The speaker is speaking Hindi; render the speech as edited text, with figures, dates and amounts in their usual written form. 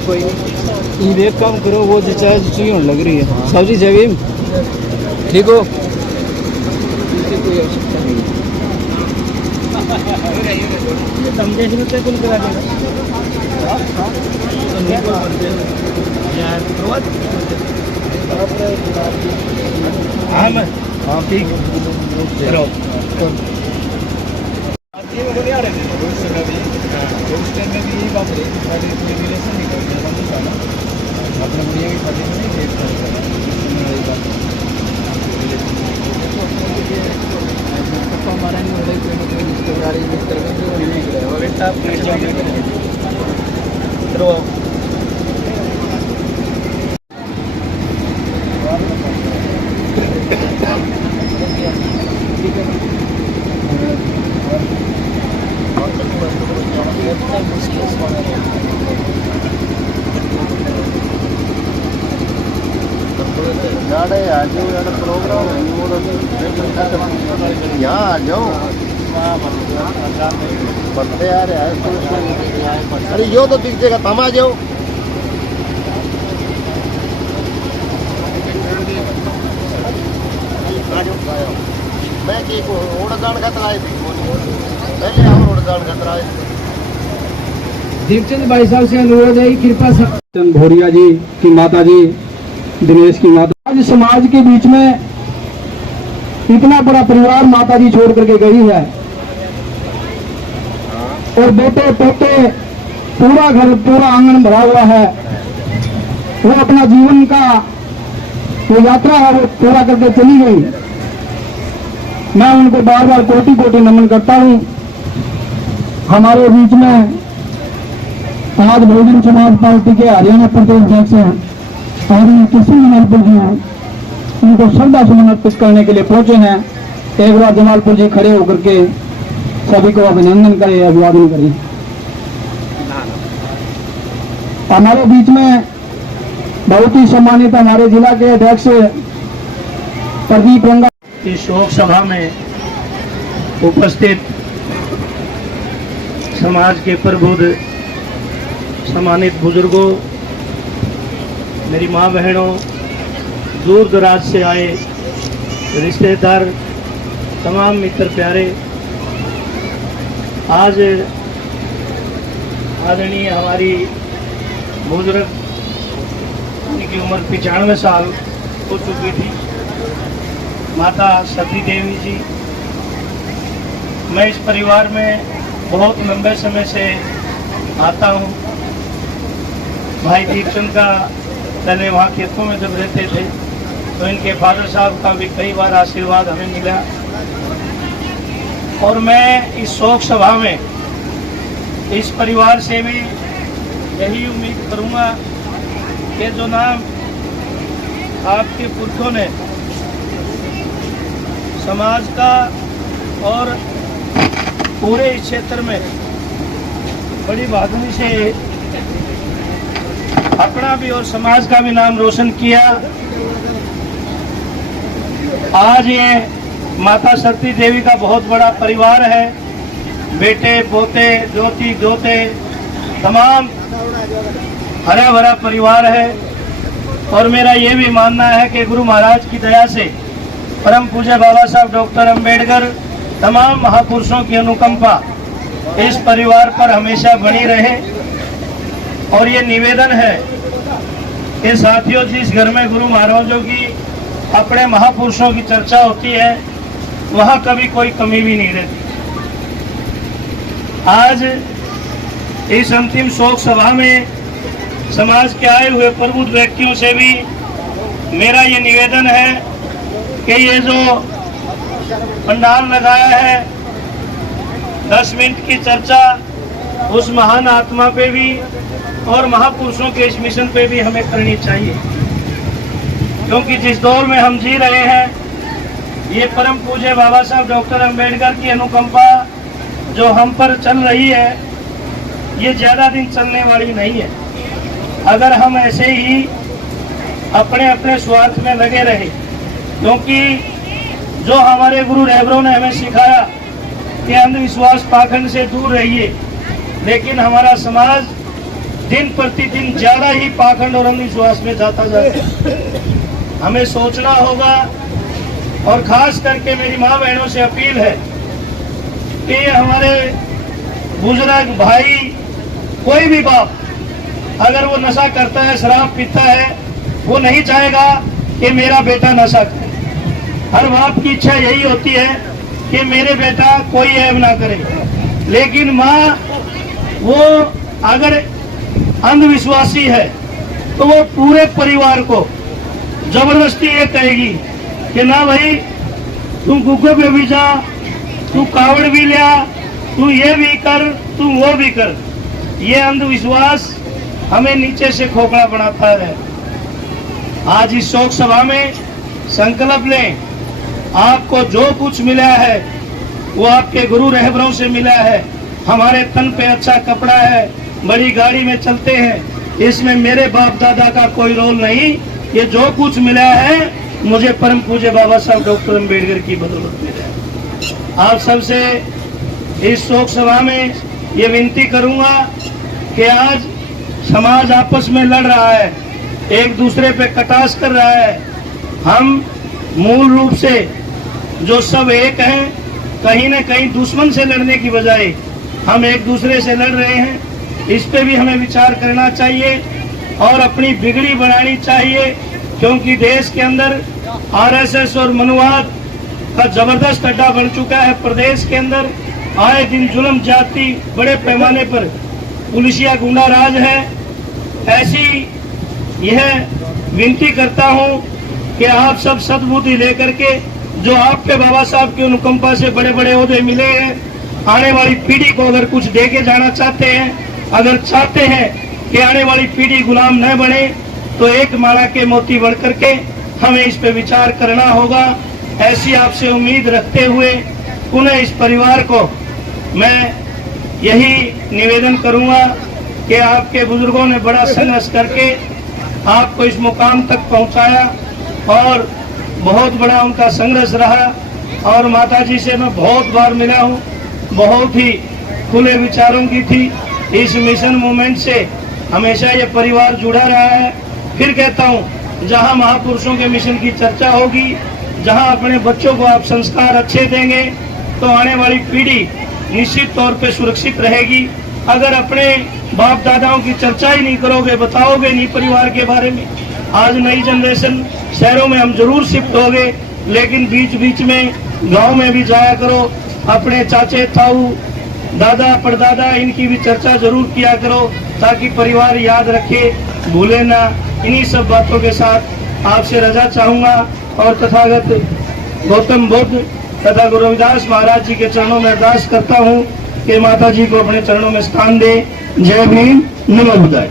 कोई नहीं, ये काम करो, वो जो चाय चाहिए होने लग रही है। सब्जी चाहिए, ठीक हो, कोई आवश्यकता नहीं हाँ ठीक अपने बढ़िया भी खाते हमारा नहीं हो रही, कोई ना कोई रिश्तेदारी प्रोग्राम यहाँ आ जाओ बंदे आ रहे हैं। अरे यो तो दिख जाएगा, तुम आ जाओ। मैं कि उड़दान खतरा आई थी, पहले और उड़दान खतरा आई थी। दीपचंद भाई साहब से अनुरोध है, कृपा से भोरिया जी की माता जी, दिनेश की माता, आज समाज के बीच में इतना बड़ा परिवार माता जी छोड़ करके गई है, और बेटे पोते पूरा घर पूरा आंगन भरा हुआ है। वो अपना जीवन का वो यात्रा है वो पूरा करके चली गई। मैं उनको बार बार कोटि कोटि नमन करता हूँ। हमारे बीच में आज बहुजन समाज पार्टी के हरियाणा प्रदेश अध्यक्ष हैं और कृष्ण जमालपुर जी हैं, उनको श्रद्धा सुमन अर्पित करने के लिए पहुंचे हैं। एक बार जमालपुर जी खड़े होकर के सभी को अभिनंदन करें, अभिवादन करें। हमारे बीच में बहुत ही सम्मानित हमारे जिला के अध्यक्ष प्रदीप रंगा इस शोक सभा में उपस्थित समाज के प्रबुद्ध सम्मानित बुजुर्गों, मेरी माँ बहनों, दूर दराज से आए रिश्तेदार, तमाम मित्र प्यारे, आज आदरणीय हमारी बुजुर्ग की उम्र 95 साल हो चुकी थी, माता सती देवी जी। मैं इस परिवार में बहुत लंबे समय से आता हूँ। भाई दीपचंद का पहले वहाँ खेतों में जब रहते थे तो इनके फादर साहब का भी कई बार आशीर्वाद हमें मिला, और मैं इस शोक सभा में इस परिवार से भी यही उम्मीद करूँगा कि जो नाम आपके पुरखों ने समाज का और पूरे इस क्षेत्र में बड़ी बहादुरी से अपना भी और समाज का भी नाम रोशन किया, आज ये माता सती देवी का बहुत बड़ा परिवार है। बेटे पोते जोती दोते तमाम हरा भरा परिवार है, और मेरा ये भी मानना है कि गुरु महाराज की दया से परम पूज्य बाबा साहब डॉक्टर अंबेडकर तमाम महापुरुषों की अनुकंपा इस परिवार पर हमेशा बनी रहे। और ये निवेदन है कि साथियों, जिस घर में गुरु महाराजों की अपने महापुरुषों की चर्चा होती है वहाँ कभी कोई कमी भी नहीं रहती। आज इस अंतिम शोक सभा में समाज के आए हुए प्रबुद्ध व्यक्तियों से भी मेरा ये निवेदन है कि ये जो पंडाल लगाया है 10 मिनट की चर्चा उस महान आत्मा पे भी और महापुरुषों के इस मिशन पे भी हमें करनी चाहिए, क्योंकि जिस दौर में हम जी रहे हैं ये परम पूज्य बाबा साहब डॉक्टर अंबेडकर की अनुकंपा जो हम पर चल रही है ये ज़्यादा दिन चलने वाली नहीं है। अगर हम ऐसे ही अपने अपने स्वार्थ में लगे रहे, क्योंकि जो हमारे गुरु रहबरों ने हमें सिखाया कि अंधविश्वास पाखंड से दूर रहिए, लेकिन हमारा समाज दिन प्रतिदिन ज्यादा ही पाखंड और अंधविश्वास में जाता जाए। हमें सोचना होगा, और खास करके मेरी माँ बहनों से अपील है कि हमारे बुजुर्ग भाई, कोई भी बाप अगर वो नशा करता है, शराब पीता है, वो नहीं चाहेगा कि मेरा बेटा नशा करे। हर बाप की इच्छा यही होती है कि मेरे बेटा कोई ऐब ना करे। लेकिन माँ वो अगर अंधविश्वासी है तो वो पूरे परिवार को जबरदस्ती ये कहेगी कि ना भाई तू गुग्गे पे भी जा, तू कावड़ भी लिया, तू ये भी कर, तू वो भी कर। ये अंधविश्वास हमें नीचे से खोखला बनाता है। आज इस शोक सभा में संकल्प लें, आपको जो कुछ मिला है वो आपके गुरु रहबरों से मिला है। हमारे तन पे अच्छा कपड़ा है, बड़ी गाड़ी में चलते हैं, इसमें मेरे बाप दादा का कोई रोल नहीं। ये जो कुछ मिला है मुझे परम पूज्य बाबा साहब डॉक्टर अम्बेडकर की बदौलत मिला है। आप सबसे इस शोक सभा में ये विनती करूंगा कि आज समाज आपस में लड़ रहा है, एक दूसरे पे कटास कर रहा है। हम मूल रूप से जो सब एक हैं, कहीं न कहीं दुश्मन से लड़ने की बजाय हम एक दूसरे से लड़ रहे हैं। इस पे भी हमें विचार करना चाहिए और अपनी बिगड़ी बनानी चाहिए, क्योंकि देश के अंदर आरएसएस और मनुवाद का जबरदस्त अड्डा बन चुका है। प्रदेश के अंदर आए दिन जुल्म जाति बड़े पैमाने पर पुलिसिया गुंडा राज है। ऐसी यह विनती करता हूं कि आप सब सद्बुद्धि लेकर के, जो आपके बाबा साहब की अनुकंपा से बड़े बड़े ओहदे मिले हैं, आने वाली पीढ़ी को अगर कुछ दे के जाना चाहते हैं, अगर चाहते हैं कि आने वाली पीढ़ी गुलाम न बने, तो एक माला के मोती बढ़ करके हमें इस पे विचार करना होगा। ऐसी आपसे उम्मीद रखते हुए पुनः इस परिवार को मैं यही निवेदन करूंगा कि आपके बुजुर्गों ने बड़ा संघर्ष करके आपको इस मुकाम तक पहुंचाया और बहुत बड़ा उनका संघर्ष रहा। और माताजी से मैं बहुत बार मिला हूं, बहुत ही खुले विचारों की थी। इस मिशन मूवमेंट से हमेशा ये परिवार जुड़ा रहा है। फिर कहता हूं, जहां महापुरुषों के मिशन की चर्चा होगी, जहां अपने बच्चों को आप संस्कार अच्छे देंगे, तो आने वाली पीढ़ी निश्चित तौर पे सुरक्षित रहेगी। अगर अपने बाप दादाओं की चर्चा ही नहीं करोगे, बताओगे नहीं परिवार के बारे में, आज नई जनरेशन शहरों में हम जरूर शिफ्ट होंगे, लेकिन बीच बीच में गांव में भी जाया करो, अपने चाचे ताऊ दादा परदादा इनकी भी चर्चा जरूर किया करो, ताकि परिवार याद रखे, भूले ना। इन्हीं सब बातों के साथ आपसे रजा चाहूंगा और तथागत गौतम बुद्ध तथा गुरु रविदास महाराज जी के चरणों में अरदास करता हूँ कि माता जी को अपने चरणों में स्थान दे। जय भीम, नमो बुद्धाय।